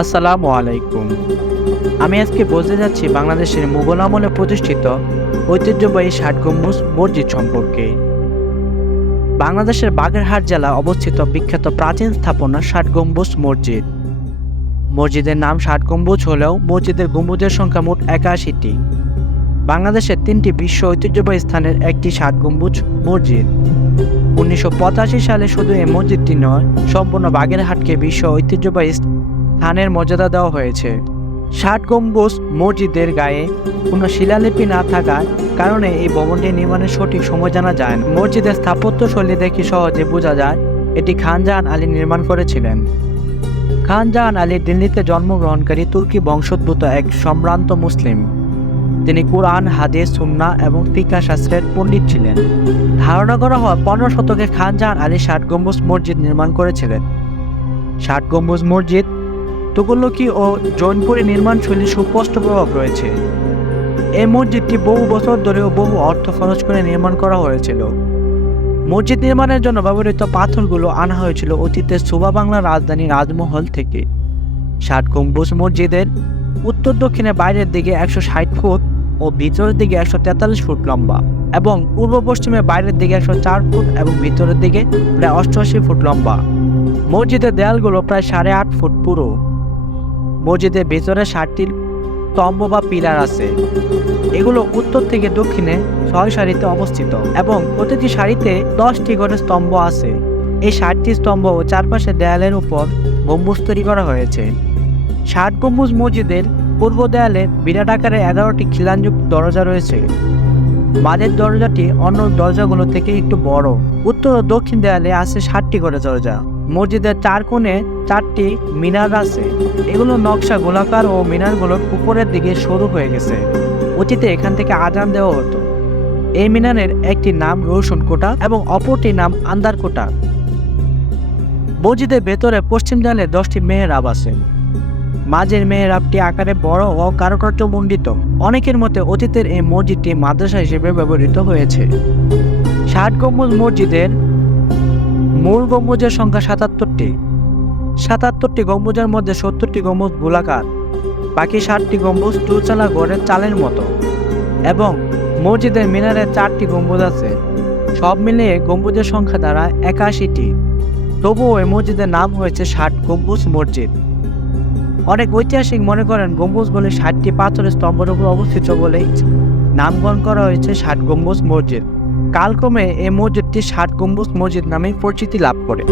আসসালামু আলাইকুম। আমি আজকে বলতে যাচ্ছি বাংলাদেশের মুঘল আমলে প্রতিষ্ঠিত ঐতিহ্যবাহী ষাট গম্বুজ মসজিদ সম্পর্কে। বাংলাদেশের বাগেরহাট জেলা অবস্থিত বিখ্যাত প্রাচীন স্থাপনা ষাট গম্বুজ মসজিদ। মসজিদের নাম ষাট গম্বুজ হলেও মসজিদের গম্বুজের সংখ্যা মোট একাশিটি। বাংলাদেশের তিনটি বিশ্ব ঐতিহ্যবাহী স্থানের একটি ষাট গম্বুজ মসজিদ। উনিশশো পঁচাশি সালে শুধু এই মসজিদটি নয়, সম্পূর্ণ বাগেরহাটকে বিশ্ব ঐতিহ্যবাহী স্থানের মর্যাদা দেওয়া হয়েছে। ষাট গম্বুজ মসজিদের গায়ে কোনো শিলালিপি না থাকার কারণে এই ভবনটি নির্মাণের সঠিক সময় জানা যায় না। মসজিদের স্থাপত্যশৈলী দেখে সহজে বোঝা যায়, এটি খানজাহান আলী নির্মাণ করেছিলেন। খানজাহান আলী দিল্লিতে জন্মগ্রহণকারী তুর্কি বংশোদ্ভূত এক সম্ভ্রান্ত মুসলিম। তিনি কোরআন, হাদিস সুন্না এবং ফিকা শাস্ত্রের পণ্ডিত ছিলেন। ধারণা করা হয় পনেরো শতকে খানজাহান আলী ষাট গম্বুজ মসজিদ নির্মাণ করেছিলেন। ষাট গম্বুজ মসজিদ, তুগলকি ও জৈনপুরী নির্মাণশৈলীর সুস্পষ্ট প্রভাব রয়েছে। এই মসজিদটি বহু বছর ধরে ও বহু অর্থ খরচ করে নির্মাণ করা হয়েছিল। মসজিদ নির্মাণের জন্য ব্যবহৃত পাথরগুলো আনা হয়েছিল অতীতের সুবা বাংলার রাজধানী রাজমহল থেকে। ষাট গম্বুজ মসজিদের উত্তর দক্ষিণে বাইরের দিকে একশো ষাট ফুট ও ভিতরের দিকে একশো তেতাল্লিশ ফুট লম্বা এবং পূর্ব পশ্চিমে বাইরের দিকে একশো চার ফুট এবং ভিতরের দিকে প্রায় অষ্টআশি ফুট লম্বা। মসজিদের দেয়ালগুলো প্রায় সাড়ে আট ফুট পুরো। মসজিদের ভেতরে ষাটটি স্তম্ভ বা পিলার আছে। এগুলো উত্তর থেকে দক্ষিণে ছয় সারিতে অবস্থিত এবং প্রতিটি সারিতে দশটি করে স্তম্ভ আছে। এই ষাটটি স্তম্ভ ও চারপাশে দেয়ালের উপর গম্বুজ তৈরি করা হয়েছে। ষাট গম্বুজ মসজিদের পূর্ব দেয়ালে বিরাট আকারে এগারোটি খিলানযুক্ত দরজা রয়েছে। মাঝের দরজাটি অন্য দরজাগুলো থেকে একটু বড়। উত্তর ও দক্ষিণ দেয়ালে আছে ষাটটি করে দরজা। মসজিদের চার কোণে চারটি মিনার আছে। এগুলো নকশা গোলাকার ও মিনারগুলোর উপরের দিকে সরু হয়ে গেছে। অতীতে এখান থেকে আজান দেওয়া হতো। এই মিনারের একটি নাম রৌশন কোটা এবং অপরটির নাম আন্দার কোটা মসজিদের ভেতরে পশ্চিম দেয়ালে দশটি মেহরাব আছে। মাঝের মেহরাবটি আকারে বড় ও কারুকার্য মণ্ডিত অনেকের মতে অতীতের এই মসজিদটি মাদ্রাসা হিসেবে ব্যবহৃত হয়েছে। ষাট গম্বুজ মসজিদের মূল গম্বুজের সংখ্যা সাতাত্তরটি। সাতাত্তরটি গম্বুজের মধ্যে সত্তরটি গম্বুজ গোলাকার, বাকি ষাটটি গম্বুজ দুচালা গড়ের চালের মতো। এবং মসজিদের মিনারে চারটি গম্বুজ আছে। সব মিলিয়ে গম্বুজের সংখ্যা দ্বারা একাশিটি। তবুও এই মসজিদের নাম হয়েছে ষাট গম্বুজ মসজিদ। অনেক ঐতিহাসিক মনে করেন গম্বুজগুলি ষাটটি পাথরের স্তম্ভের উপর অবস্থিত বলে নামকরণ করা হয়েছে ষাট গম্বুজ মসজিদ। কালক্রমে এই মসজিদটি ষাট গম্বুজ মসজিদ নামে পরিচিতি লাভ করে।